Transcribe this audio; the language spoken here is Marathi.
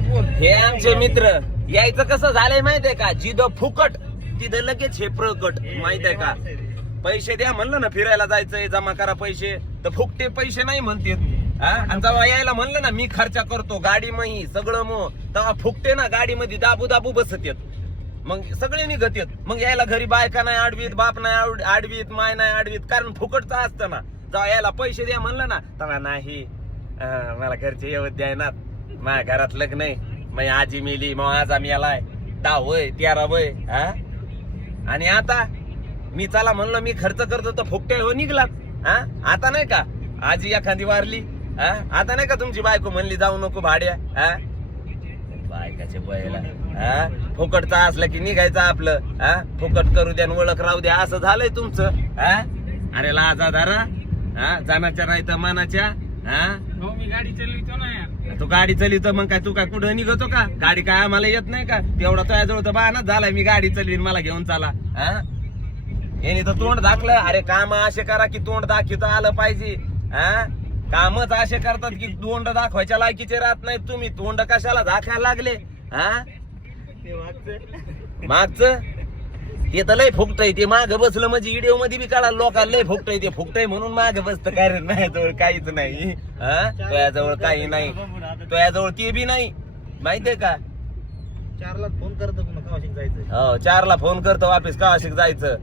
हे आमचे मित्र यायचं कसं झालंय माहितीये का, जिथं फुकट तिथं लगेच हे प्रकट, माहितीये का. पैसे द्या म्हणलं ना, फिरायला जायचंय जमा करा पैसे, तर फुकटे पैसे नाही म्हणतात. आणि जेव्हा यायला म्हणलं ना, मी खर्च करतो गाडी मही सगळं मग, तेव्हा फुकटे ना गाडीमध्ये दाबू दाबू बसत येत, मग सगळे निघत येत. मग यायला घरी बायका नाही आडवीत, बाप नाही आडवीत, माय नाही आडवीत, कारण फुकटचं असतं ना. जेव्हा यायला पैसे द्या म्हणलं ना, तेव्हा नाही मला घरचे येवत द्यायना, माझ्या घरात लग्न आहे, मग आजी मेली, मग आज आम्ही यालाय 10 वय 13 वय. आणि आता मी चला म्हणलं मी खर्च करतो तर फुकटे हो निघलात. आता नाही का आजी एखादी वारली, आता नाही का तुमची बायको म्हणली जाऊ नको भाड्या, बायकाचे बैला फुकटचं असलं की निघायचं आपलं. फुकट करू द्या ओळख राहू द्या, असं झालंय तुमचं. अरे लाजा धरा जाण्याच्या नाही तर मनाच्या. मी गाडी चालवितो ना यार. तू गाडी चालवितो मग काय, तू काय कुठं निघतो का, गाडी काय आम्हाला येत नाही का, तेवढा तुझ्याजवळ तर बहानाच झालाय मी गाडी चालवीन मला घेऊन चाला. याने तर तोंड दाखलं, अरे काम असे करा की तोंड दाखवता आलं पाहिजे. कामच असे करतात की तोंड दाखवायच्या लायकीचे राहत नाही तुम्ही, तोंड कशाला दाखायला लागले. मागच ते तर लय फुकतय, ते माग बसलं म्हणजे व्हिडिओ मध्ये बी कळालं लोकांना लय फुकतय, ते फुकतय म्हणून माग बसत. काय रे माझ्याजवळ काहीच नाही, तुझ्याजवळ काही नाही, तुझ्याजवळ ते बी नाही, माहितीये का. 4 ला फोन करतो पुन्हा कवाशिक जायचं. हो 4 ला फोन करतो वापिस कवाशिक जायचं.